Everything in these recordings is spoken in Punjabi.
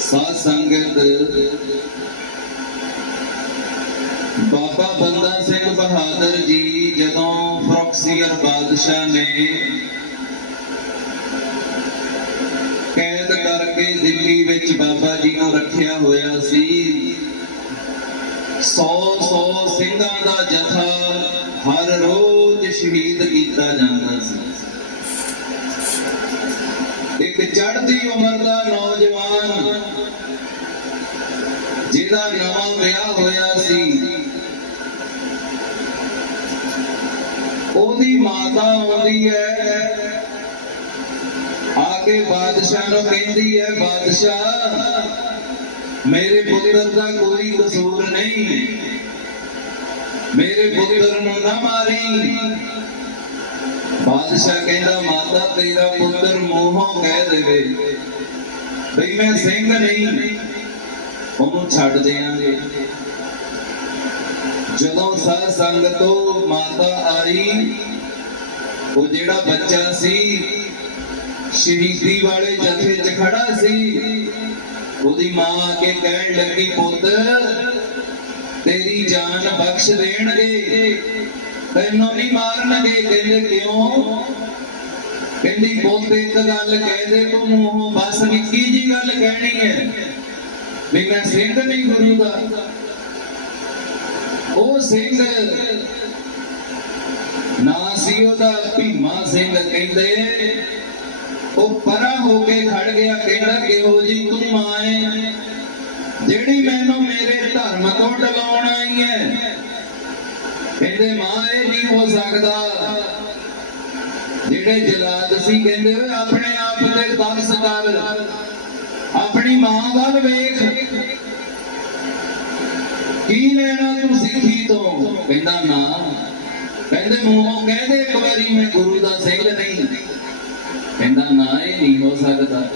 ਸਾਧ ਸੰਗਤ। ਬਾਬਾ ਬੰਦਾ ਸਿੰਘ ਬਹਾਦਰ ਜੀ ਜਦੋਂ ਫਰੋਕਸੀਅਰ ਬਾਦਸ਼ਾਹ ਨੇ ਕੈਦ ਕਰਕੇ ਦਿੱਲੀ ਵਿੱਚ ਬਾਬਾ ਜੀ ਨੂੰ ਰੱਖਿਆ ਹੋਇਆ ਸੀ 100 100 ਸਿੰਘਾਂ ਦਾ ਜਥਾ ਹਰ ਰੋਜ਼ ਸ਼ਹੀਦ ਕੀਤਾ ਜਾਂਦਾ ਸੀ। ਇੱਕ ਚੜ੍ਹਦੀ ਉਮਰ ਦਾ ਜਿਹਦਾ ਨਵਾਂ ਵਿਆਹ ਹੋਇਆ ਸੀ। ਉਹਦੀ ਮਾਤਾ ਆਉਂਦੀ ਹੈ ਆ ਕੇ ਬਾਦਸ਼ਾਹ ਨੂੰ ਕਹਿੰਦੀ ਹੈ ਬਾਦਸ਼ਾਹ, ਮੇਰੇ ਪੁੱਤਰ ਦਾ ਕੋਈ ਕਸੂਰ ਨਹੀਂ। ਮੇਰੇ ਪੁੱਤਰ ਨੂੰ ਨਾ ਮਾਰੀ। ਬਾਦਸ਼ਾਹ ਕਹਿੰਦਾ, ਮਾਤਾ, ਤੇਰਾ ਪੁੱਤਰ ਮੂੰਹੋਂ ਕਹਿ ਦੇਵੇ। ਬਈ ਮੈਂ ਸਿੰਘ ਨਹੀਂ। ਉਹਨੂੰ ਛੱਡ ਦਿਆਂਗੇ। ਜਦੋਂ ਸਾਧ ਸੰਗਤ ਤੋਂ ਮਾਤਾ ਆਈ, ਉਹ ਜਿਹੜਾ ਬੱਚਾ ਸੀ, ਸ਼ਹੀਦੀ ਵਾਲੇ ਜਥੇ 'ਚ ਖੜਾ ਸੀ, ਉਹਦੀ ਮਾਂ ਆ ਕੇ ਕਹਿਣ ਲੱਗੀ, ਪੁੱਤ, ਤੇਰੀ ਜਾਨ ਬਖਸ਼ ਦੇਣਗੇ। ਤੈਨੂੰ ਨਹੀਂ ਮਾਰਨਗੇ। ਕਹਿੰਦੇ, ਕਿਉਂ? ਕਹਿੰਦੀ, ਪੁੱਤ, ਇੱਕ ਗੱਲ ਕਹਿ ਦੇ ਤੂੰ ਮੂੰਹੋਂ ਬਸ ਨਿੱਕੀ ਜੀ ਗੱਲ ਕਹਿਣੀ ਹੈ। ਵੀ ਮੈਂ ਸਿੰਘ ਨਹੀਂ ਗੁਰੂ ਦਾ ਉਹ ਸਿੰਘ ਨਾ ਸੀ ਉਹਦਾ, ਭੀਮਾ ਸਿੰਘ ਕਹਿੰਦੇ, ਉਹ ਪਰਾਂ ਹੋ ਕੇ ਖੜ ਗਿਆ, ਕਹਿੰਦਾ ਕਿਹੋ ਜੀ ਤੂੰ ਮਾਂ ਜਿਹੜੀ ਮੈਨੂੰ ਮੇਰੇ ਧਰਮ ਤੋਂ ਡਲਾਉਣ ਆਈ ਹੈ ਕਹਿੰਦੇ, ਮਾਂ ਇਹ ਨਹੀਂ ਹੋ ਸਕਦਾ। ਜਿਹੜੇ ਜਲਾਦ ਸੀ, ਕਹਿੰਦੇ ਆਪਣੇ ਆਪ ਤੇ ਤਰਸ ਕਰ। ਆਪਣੀ ਮਾਂ ਵੱਲ ਵੇਖ। ਕੀ ਲੈਣਾ ਤੂੰ ਸਿੱਖੀ ਤੋਂ? ਕਹਿੰਦਾ ਨਾ। ਕਹਿੰਦੇ ਮੂੰਹੋਂ ਕਹਿੰਦੇ, ਇੱਕ ਵਾਰੀ ਮੈਂ ਗੁਰੂ ਦਾ ਸਿੰਘ ਨਹੀਂ। ਕਹਿੰਦਾ ਨਾ, ਇਹ ਨਹੀਂ ਹੋ ਸਕਦਾ।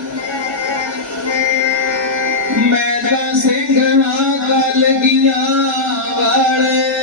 ਮੈਂ ਤਾਂ ਸਿੰਘ ਹਾਂ ਕਲਗੀਆਂ ਵਾਲੇ।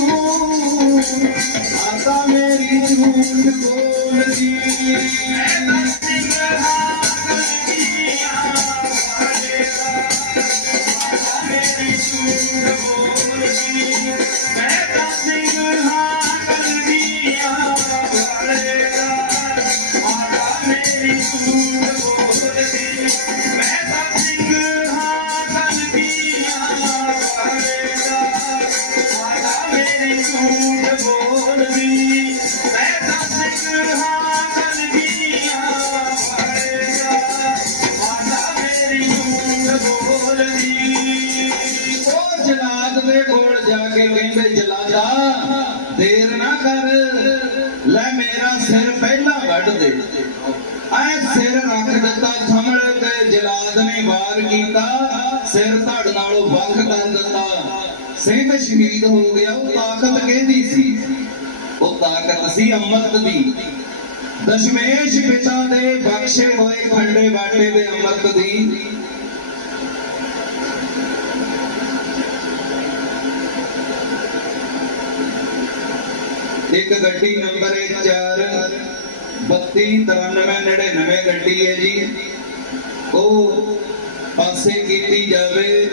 ਮੇਰੀ ਝੂਠ ਮਾਤਾ ਮੇਰੀ ਝੂਠ ਕੇ ਕਹਿੰਦੇ ਜਲਾਦਾ ਦੇਰ ਨਾ ਕਰ, ਲੈ ਮੇਰਾ ਸਿਰ ਪਹਿਲਾਂ ਵੱਢ ਦੇ। ਐ ਸਿਰ ਰੱਖ ਦਿੱਤਾ ਥਮੜੇ ਤੇ ਜਲਾਦ ਨੇ ਵਾਰ ਕੀਤਾ, ਸਿਰ ਧੜ ਨਾਲੋਂ ਵੱਖ ਕਰ ਦਿੱਤਾ। ਸਿੰਘ ਸ਼ਹੀਦ ਹੋ ਗਿਆ, ਉਹ ਤਾਕਤ ਕਿਹਦੀ ਸੀ। ਉਹ ਤਾਕਤ ਸੀ ਅੰਮ੍ਰਿਤ ਦੀ। ਦਸ਼ਮੇਸ਼ ਪਿਤਾ ਦੇ ਬਖਸ਼ੇ ਹੋਏ ਖੰਡੇ ਬਾਟੇ ਦੇ ਅੰਮ੍ਰਿਤ ਦੀ। ਇੱਕ ਗੱਡੀ ਨੰਬਰ 4 32 93 99 ਗੱਡੀ ਹੈ ਜੀ। ਉਹ ਪਾਸੇ ਕੀਤੀ ਜਾਵੇ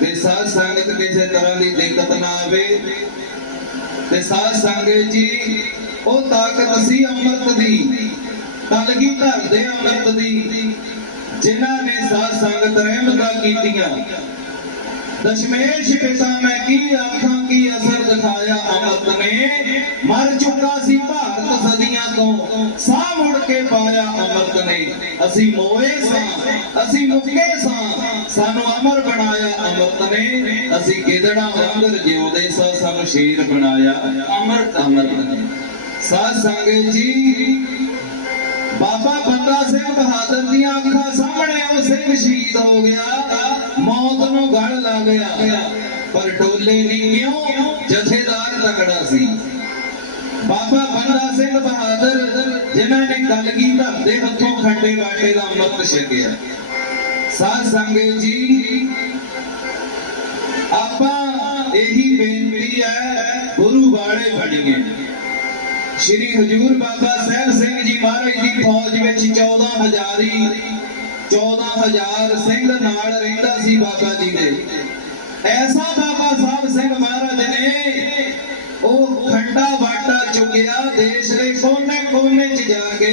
ਤੇ ਸਾਧ ਸੰਗਤ ਕਿਸੇ ਤਰ੍ਹਾਂ ਦੀ ਦਿੱਕਤ ਨਾ ਆਵੇ। ਤੇ ਸਾਧ ਸੰਗਤ ਜੀ, ਉਹ ਤਾਕਤ ਸੀ ਅੰਮ੍ਰਿਤ ਦੀ ਕਲਗੀ ਘਰ ਦੇ ਅੰਮ੍ਰਿਤ ਦੀ, ਜਿਨ੍ਹਾਂ ਨੇ ਸਾਧ ਸੰਗਤ ਰਹਿਮਤਾਂ ਕੀਤੀਆਂ। ਦਸ਼ਮੇਸ਼ ਪਿਤਾ ਮੈਂ ਕੀ ਆਖਾਂ, ਕੀ ਅਸਰ ਦਿਖਾਇਆ ਅਮਰਤ ਨੇ? ਮਰ ਚੁੱਕਾ ਸੀ ਭਾਰਤ ਸਦੀਆਂ ਤੋਂ, ਸਾਹ ਮੁੜ ਕੇ ਪਾਇਆ ਅਮਰਤ ਨੇ। ਅਸੀਂ ਮੋਏ ਸਾਂ, ਅਸੀਂ ਮੁੱਕੇ ਸਾਂ, ਸਾਨੂੰ ਅਮਰ ਬਣਾਇਆ ਅਮਰਤ ਨੇ। ਅਸੀਂ ਗਿਦੜਾ ਵਾਂਗਰ ਜਿਉਂਦੇ ਸਾਂ, ਸਾਨੂੰ ਸ਼ੇਰ ਬਣਾਇਆ ਅਮਰਤ ਅਮਰਤ ਨੇ। ਸਾਧ ਸੰਗਤ ਜੀ ਬਾਬਾ ਬੰਦਾ ਸਿੰਘ ਬਹਾਦਰ ਦੀਆਂ ਅੱਖਾਂ ਸਾਹਮਣੇ ਉਹ ਸਿੰਘ ਸ਼ਹੀਦ ਹੋ ਗਿਆ ਮੌਤ ਨੂੰ ਗਲ ਲੱਗ ਗਿਆ। ਪਰ ਟੋਲੇ ਨਹੀਂ ਕਿਉਂ ਜਥੇਦਾਰ ਤਕੜਾ ਸੀ। ਬਾਬਾ ਬੰਦਾ ਸਿੰਘ ਬਹਾਦਰ ਜਿਨ੍ਹਾਂ ਨੇ ਕਲਗੀ ਧਰ ਦੇ ਹੱਥੋਂ ਖੰਡੇ ਬਾਟੇ ਦਾ ਅੰਮ੍ਰਿਤ ਛਕਿਆ। ਸਾਧ ਸੰਗਤ ਜੀ, ਆਪਾਂ ਇਹੀ ਬੇਨਤੀ ਹੈ, ਗੁਰੂ ਵਾਲੇ ਬਣੀਏ। ਸ਼੍ਰੀ ਹਜੂਰ ਬਾਬਾ ਸਾਹਿਬ ਸਿੰਘ ਜੀ ਮਹਾਰਾਜ ਦੀ ਫੌਜ ਵਿੱਚ 14000 ਹੀ 14000 ਸਿੰਘ ਨਾਲ ਰਹਿੰਦਾ ਸੀ ਬਾਬਾ ਜੀ ਦੇ। ਐਸਾ ਬਾਬਾ ਸਾਹਿਬ ਸਿੰਘ ਮਹਾਰਾਜ ਨੇ ਉਹ ਖੰਡਾ ਬਾਟਾ ਚੁੱਕਿਆ, ਦੇਸ਼ ਦੇ ਕੋਨੇ ਕੋਨੇ 'ਚ ਜਾ ਕੇ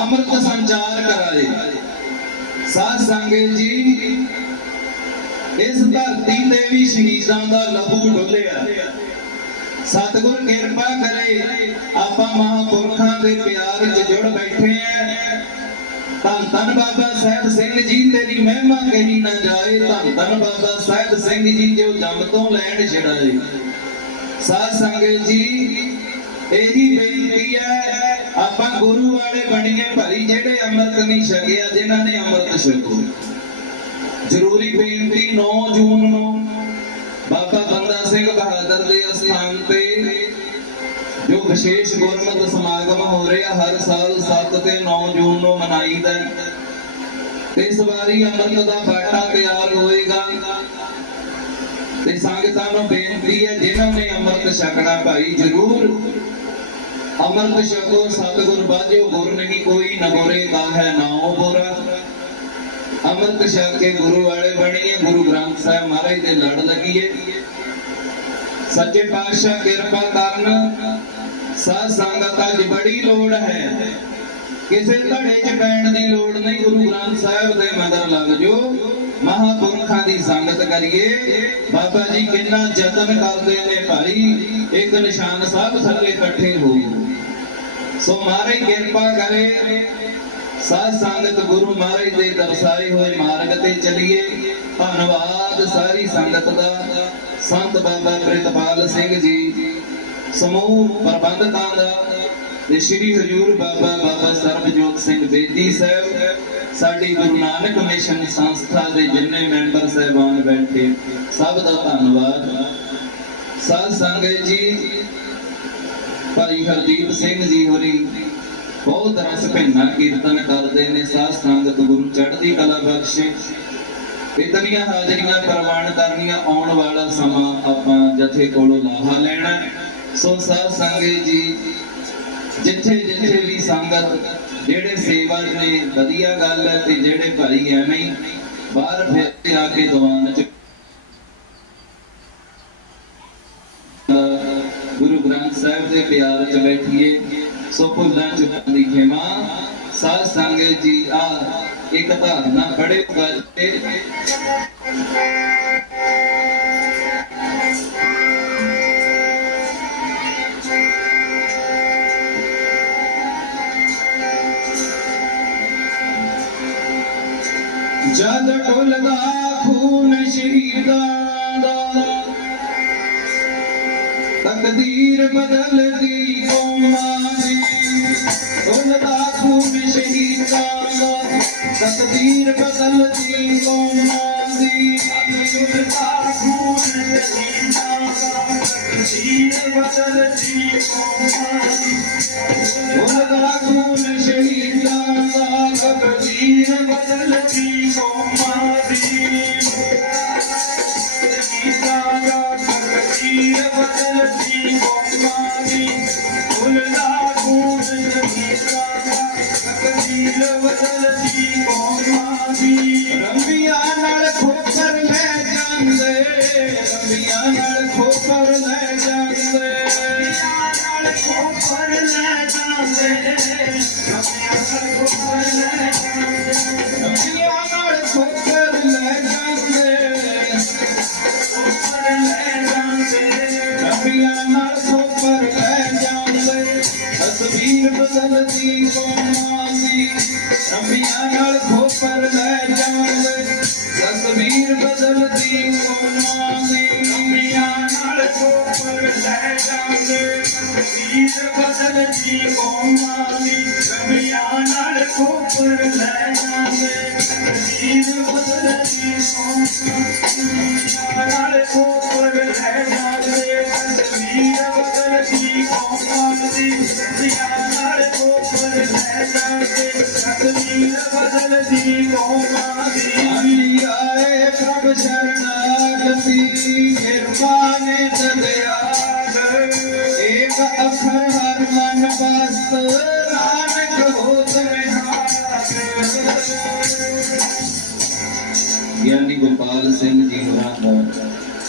ਅੰਮ੍ਰਿਤ ਸੰਚਾਰ ਕਰਾਏ। ਸਾਧ ਸੰਗਤ ਜੀ, ਇਸ ਧਰਤੀ ਤੇ ਵੀ ਸ਼ਹੀਦਾਂ ਦਾ ਲਹੂ ਡੁੱਲਿਆ। ਸਤਿਗੁਰ ਕਿਰਪਾ ਕਰੇ, ਆਪਾਂ ਮਹਾਪੁਰਖਾਂ ਦੇ ਪਿਆਰ 'ਚ ਜੁੜ ਬੈਠੇ ਆਂ ਧੰਨ ਧੰਨ ਬਾਬਾ ਸਾਹਿਬ ਸਿੰਘ ਜੀ, ਤੇਰੀ ਮਹਿਮਾ ਕਹੀ ਨਾ ਜਾਏ। ਧੰਨ ਧੰਨ ਬਾਬਾ ਸਾਹਿਬ ਸਿੰਘ ਜੀ, ਜੋ ਜੰਮ ਤੋਂ ਲੈਣ ਛੜਾਏ। ਸਾਧ ਸੰਗਤ ਜੀ, ਇਹੀ ਬੇਨਤੀ ਹੈ ਆਪਾਂ ਗੁਰੂ ਵਾਲੇ ਬਣੀਏ ਭਾਈ ਜਿਹੜੇ ਅੰਮ੍ਰਿਤ ਨਹੀਂ ਛਕਿਆ, ਜਿਨ੍ਹਾਂ ਨੇ ਅੰਮ੍ਰਿਤ ਛਕੋ। ਜ਼ਰੂਰੀ ਬੇਨਤੀ 9 ਜੂਨ ਨੂੰ ਵਿਸ਼ੇਸ਼ ਗੁਰਮਤਿ ਸਮਾਗਮ ਹੋ ਰਿਹਾ ਹਰ ਸਾਲ 7 ਤੇ 9 ਜੂਨ ਨੂੰ ਮਨਾਈਦਾ ਹੈ। ਇਸ ਵਾਰੀ ਅੰਮ੍ਰਿਤ ਦਾ ਬਾਟਾ ਤਿਆਰ ਹੋਏਗਾ। ਤੇ ਸੰਗਤਾਂ ਨੂੰ ਬੇਨਤੀ ਹੈ, ਜਿਨ੍ਹਾਂ ਨੇ ਅੰਮ੍ਰਿਤ ਛਕਣਾ ਭਾਈ, ਜ਼ਰੂਰ। ਅੰਮ੍ਰਿਤ ਛਕੋ, ਸਤਿਗੁਰ ਬਾਝੋ, ਗੁਰ ਨਹੀਂ ਕੋਈ ਨਗੋਰੇ ਦਾ ਹੈ ਨਾਉ ਬੋਰਾ। ਅੰਮ੍ਰਿਤ ਛਕ ਕੇ ਗੁਰੂ ਵਾਲੇ ਬਣੀਏ, ਗੁਰੂ ਗ੍ਰੰਥ ਸਾਹਿਬ ਮਹਾਰਾਜ ਦੇ ਲੜ ਲੱਗੀਏ। ਸੱਚੇ ਪਾਤਸ਼ਾਹ ਕਿਰਪਾ ਕਰਨ ਸਾਧ ਸੰਗਤ ਅੱਜ ਬੜੀ ਲੋੜ ਹੈ। ਕਿਸੇ ਧੜੇ 'ਚ ਪੈਣ ਦੀ ਲੋੜ ਨਹੀਂ, ਗੁਰੂ ਗ੍ਰੰਥ ਸਾਹਿਬ ਦੇ ਮਗਰ ਲੱਗ ਜੋ ਮਹਾਪੁਰਖਾਂ ਦੀ ਸੰਗਤ ਕਰੀਏ। ਬਾਬਾ ਜੀ ਕਿੰਨਾ ਯਤਨ ਕਰਦੇ ਨੇ ਭਾਈ, ਇੱਕ ਨਿਸ਼ਾਨ ਸਾਹਿਬ ਥੱਲੇ ਇਕੱਠੇ ਹੋ। ਸੋ ਮਾਰੇ ਕਿਰਪਾ ਕਰੇ, ਸਾਧ ਸੰਗਤ ਗੁਰੂ ਮਹਾਰਾਜ ਦੇ ਦਰਸਾਏ ਹੋਏ ਮਾਰਗ ਤੇ ਚੱਲੀਏ। ਧੰਨਵਾਦ ਸਾਰੀ ਸੰਗਤ ਦਾ। ਸੰਤ ਬਾਬਾ ਪ੍ਰਿਤਪਾਲ ਸਿੰਘ ਜੀ। ਸਮੂਹ ਪ੍ਰਬੰਧਕਾਂ ਦਾ ਤੇ ਸ੍ਰੀ ਹਜੂਰ ਬਾਬਾ ਬਾਬਾ ਸਰਬਜੋਤ ਸਿੰਘ ਬੇਦੀ ਸਾਹਿਬ, ਸਾਡੀ ਗੁਰੂ ਨਾਨਕ ਮਿਸ਼ਨ ਸੰਸਥਾ ਦੇ ਜਿੰਨੇ ਮੈਂਬਰ ਸਹਿਬਾਨ ਬੈਠੇ, ਸਭ ਦਾ ਧੰਨਵਾਦ। ਸਾਧ ਸੰਗਤ ਜੀ, ਭਾਈ ਹਰਦੀਪ ਸਿੰਘ ਜੀ ਹੋਰੀ ਬਹੁਤ ਰਸ ਭਿੰਨਾ ਕੀਰਤਨ ਕਰਦੇ ਨੇ। ਸਾਧ ਸੰਗਤ ਗੁਰੂ ਚੜ੍ਹਦੀ ਕਲਾ ਬਖਸ਼ੇ। ਇਤਨੀਆਂ ਹਾਜ਼ਰੀਆਂ ਪ੍ਰਵਾਨ ਕਰਨੀਆਂ ਆਉਣ ਵਾਲਾ ਸਮਾਂ ਆਪਾਂ ਜਥੇ ਕੋਲੋਂ ਲਾਹਾ ਲੈਣਾ। ਸੋ ਸਾਧ ਸੰਗਤ ਜੀ, ਜਿੱਥੇ ਜਿੱਥੇ ਵੀ ਸੰਗਤ, ਜਿਹੜੇ ਸੇਵਾ ਨੇ, ਵਧੀਆ ਗੱਲ ਹੈ ਤੇ ਜਿਹੜੇ ਭਾਈ ਐਵੇਂ ਬਾਹਰ ਫਿਰ ਕੇ ਆ ਕੇ ਦੀਵਾਨ ਚ ਗੁਰੂ ਗ੍ਰੰਥ ਸਾਹਿਬ ਦੇ ਪਿਆਰ ਚ ਬੈਠੀਏ, ਸੋ ਭੁੱਲਾਂ ਚੁੱਕਣ ਦੀ ਖਿਮਾ ਸਾਧ ਸੰਗਤ ਜੀ, ਆ ਇੱਕ ਧਾਰਨਾ ਬੜੇ ਗੱਜੇ ਜਦ ਢੁਲਦਾ ਖੂਨ ਸ਼ਹੀਦਾਂ ਦਾ ਤਕਦੀਰ ਬਦਲਦੀ ਕੌਮਾਂ ਦੀ ਢੁਲਦਾ ਖੂਨ ਸ਼ਹੀਦਾਂ ਦਾ ਤਕਦੀਰ ਬਦਲਦੀ ਕੌਮਾਂ ਦੀ ਢੁਲਦਾ ਖੂਨ ਸ਼ਹੀਦਾਂ ਦਾ ਤਕਦੀਰ ਬਦਲਦੀ ਕੌਮਾਂ Yeah. ਕੌਮਾਂ ਦੀ ਰਮਿਆ ਨਾਲ ਖੋਪਰ ਲੈ ਜਾਂਦੇ ਤਕਦੀਰ ਬਦਲਦੀ ਕੌਮਾਂ ਦੀ ਰਮਿਆ ਨਾਲ ਖੋਪਰ ਲੈ ਜਾਂਦੇ ਤਕਦੀਰ ਬਦਲਦੀ ਕੌਮਾਂ ਨਾਲ ਖੋਪਰ ਲੈ ਜਾਂਦੇ ਤਕਦੀਰ ਬਦਲਦੀ ਕੌਮਾਂ ਦੀ ਰਮਿਆ ਨਾਲ ਖੋਪਰ ਲੈ ਜਾਂਦੇ ਤਕਦੀਰ ਬਦਲਦੀ ਕੌਮਾਂ ਗਿਆਨੀ ਗੋਪਾਲ ਸਿੰਘ ਜੀ ਹੋਰਾਂ ਦਾ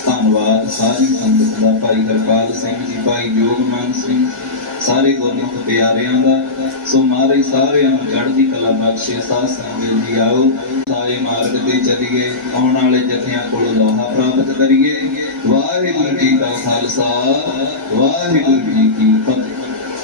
ਧੰਨਵਾਦ। ਸਾਰੀ ਸੰਗਤ ਦਾ ਭਾਈ ਹਰਪਾਲ ਸਿੰਘ ਜੀ, ਭਾਈ ਜੋਗਮਨ ਸਿੰਘ, ਸਾਰੇ ਗੁਰਮੁਖ ਪਿਆਰਿਆਂ ਦਾ। ਸੋ ਮਾਰੇ ਸਾਰਿਆਂ ਨੂੰ ਚੜ੍ਹਦੀ ਕਲਾ ਬਖਸ਼ੇ, ਸਾਧ ਸੰਗਤ ਜੀ ਆਓ, ਸਾਰੇ ਮਾਰਗ ਤੇ ਚੱਲੀਏ, ਆਉਣ ਵਾਲੇ ਜਥਿਆਂ ਕੋਲੋਂ ਲੋਹਾ ਪ੍ਰਾਪਤ ਕਰੀਏ। ਵਾਹਿਗੁਰੂ ਜੀ ਕਾ ਖਾਲਸਾ, ਵਾਹਿਗੁਰੂ ਜੀ ਕੀ ਫਤਿਹ।